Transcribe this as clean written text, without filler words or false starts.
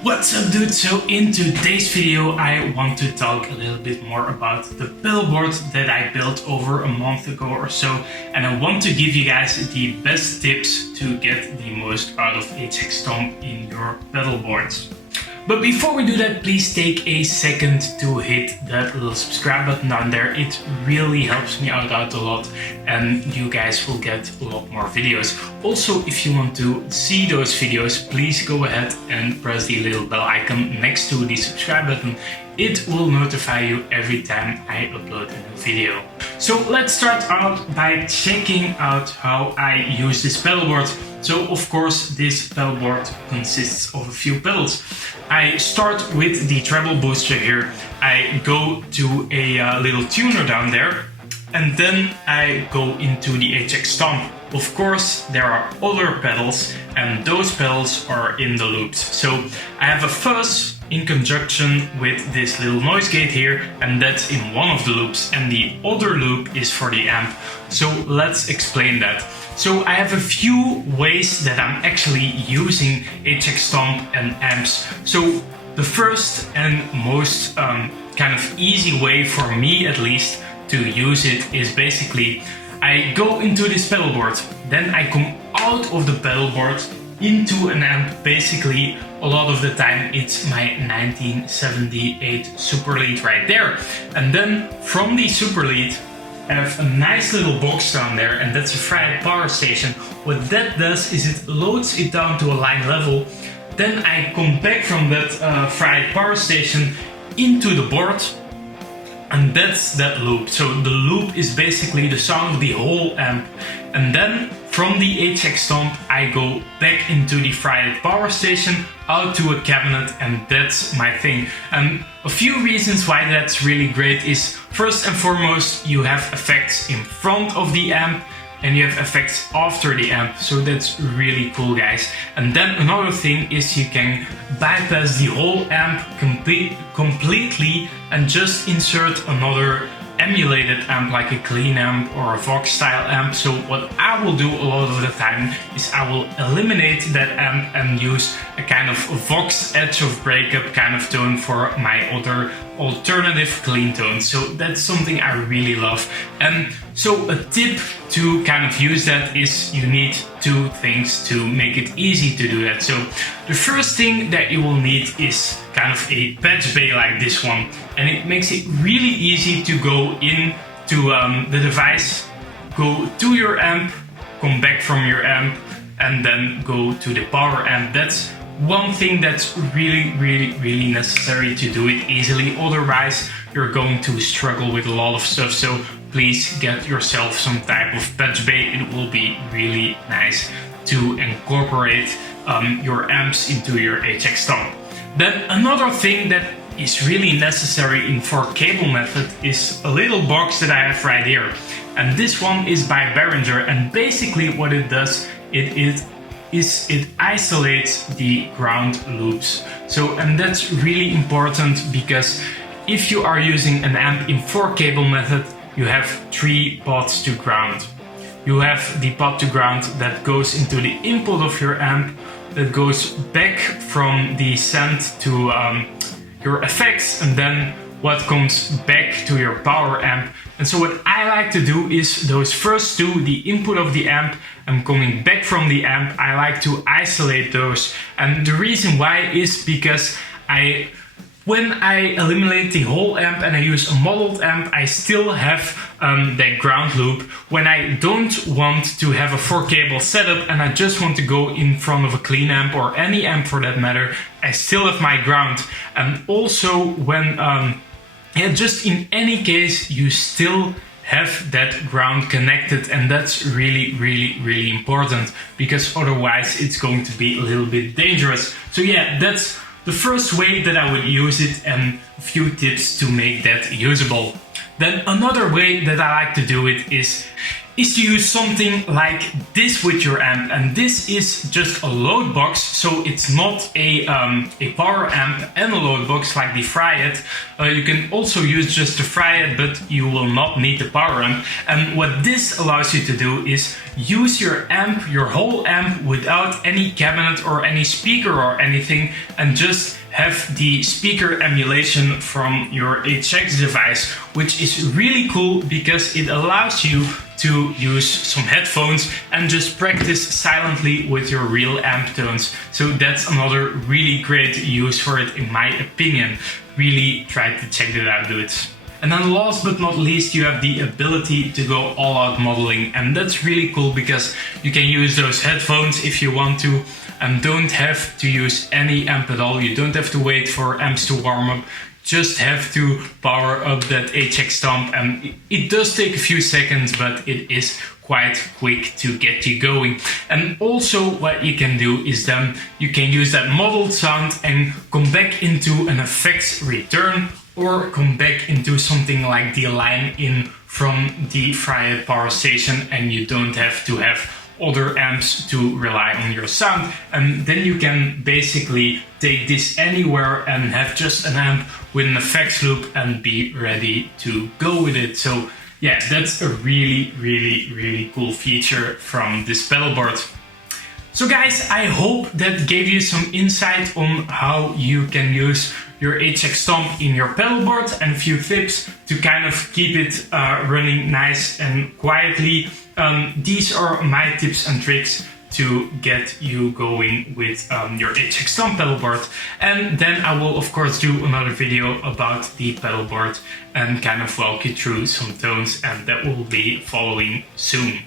What's up, dude? So in today's video I want to talk a little bit more about the pedalboard that I built over a month ago or so, and I want to give you guys the best tips to get the most out of HX STOMP in your pedalboards. But before we do that, please take a second to hit that little subscribe button down there. It really helps me out a lot and you guys will get a lot more videos. Also, if you want to see those videos, please go ahead and press the little bell icon next to the subscribe button. It will notify you every time I upload a new video. So let's start out by checking out how I use this pedalboard. So of course this pedalboard consists of a few pedals. I start with the treble booster here. I go to a little tuner down there, and then I go into the HX STOMP. Of course there are other pedals and those pedals are in the loops. So I have a fuzz in conjunction with this little noise gate here, and that's in one of the loops, and the other loop is for the amp. So let's explain that. So I have a few ways that I'm actually using HX STOMP and amps. So the first and most kind of easy way for me at least to use it is basically I go into this pedalboard, then I come out of the pedalboard into an amp. Basically a lot of the time it's my 1978 super lead right there, and then from the super lead I have a nice little box down there, and that's a fried power station. What that does is it loads it down to a line level. Then I come back from that fried power station into the board, and that's that loop. So the loop is basically the sound of the whole amp. And then from the HX STOMP I go back into the fried power station, out to a cabinet, and that's my thing. And a few reasons why that's really great is, first and foremost, you have effects in front of the amp and you have effects after the amp, so that's really cool, guys. And then another thing is you can bypass the whole amp completely and just insert another emulated amp like a clean amp or a Vox style amp. So what I will do a lot of the time is I will eliminate that amp and use a kind of Vox edge of breakup kind of tone for my other alternative clean tone. So that's something I really love. And so a tip to kind of use that is you need two things to make it easy to do that. So the first thing that you will need is kind of a patch bay like this one, and it makes it really easy to go into the device, go to your amp, come back from your amp, and then go to the power amp. That's one thing that's really necessary to do it easily. Otherwise you're going to struggle with a lot of stuff. So please get yourself some type of patch bay. It will be really nice to incorporate your amps into your HX STOMP. Then another thing that is really necessary in 4-cable method is a little box that I have right here. And this one is by Behringer, and basically what it does, it isolates the ground loops. So, and that's really important because if you are using an amp in 4-cable method, you have 3 pots to ground. You have the pot to ground that goes into the input of your amp, that goes back from the send to your effects, and then what comes back to your power amp. And so what I like to do is those first two, the input of the amp and coming back from the amp, I like to isolate those. And the reason why is because when I eliminate the whole amp and I use a modeled amp, I still have that ground loop. When I don't want to have a 4-cable setup and I just want to go in front of a clean amp or any amp for that matter, I still have my ground. And also when, just in any case, you still have that ground connected, and that's really important, because otherwise it's going to be a little bit dangerous. So yeah, that's the first way that I would use it, and a few tips to make that usable. Then another way that I like to do it is is to use something like this with your amp, and this is just a load box, so it's not a power amp and a load box like the Fryhead. You can also use just the Fryhead, but you will not need the power amp. And what this allows you to do is use your amp, your whole amp, without any cabinet or any speaker or anything, and just have the speaker emulation from your HX device, which is really cool because it allows you to use some headphones and just practice silently with your real amp tones. So that's another really great use for it, in my opinion. Really try to check that out, dudes. And then last but not least, you have the ability to go all out modeling, and that's really cool because you can use those headphones if you want to, and don't have to use any amp at all. You don't have to wait for amps to warm up. Just have to power up that HX STOMP, and it does take a few seconds, but it is quite quick to get you going. And also what you can do is then you can use that modeled sound and come back into an effects return, or come back into something like the line in from the Fryhead power station, and you don't have to have other amps to rely on your sound. And then you can basically take this anywhere and have just an amp with an effects loop and be ready to go with it. So yeah, that's a really cool feature from this pedalboard. So guys, I hope that gave you some insight on how you can use your HX STOMP in your pedalboard, and a few tips to kind of keep it running nice and quietly. These are my tips and tricks to get you going with your HX STOMP pedalboard. And then I will of course do another video about the pedalboard and kind of walk you through some tones, and that will be following soon.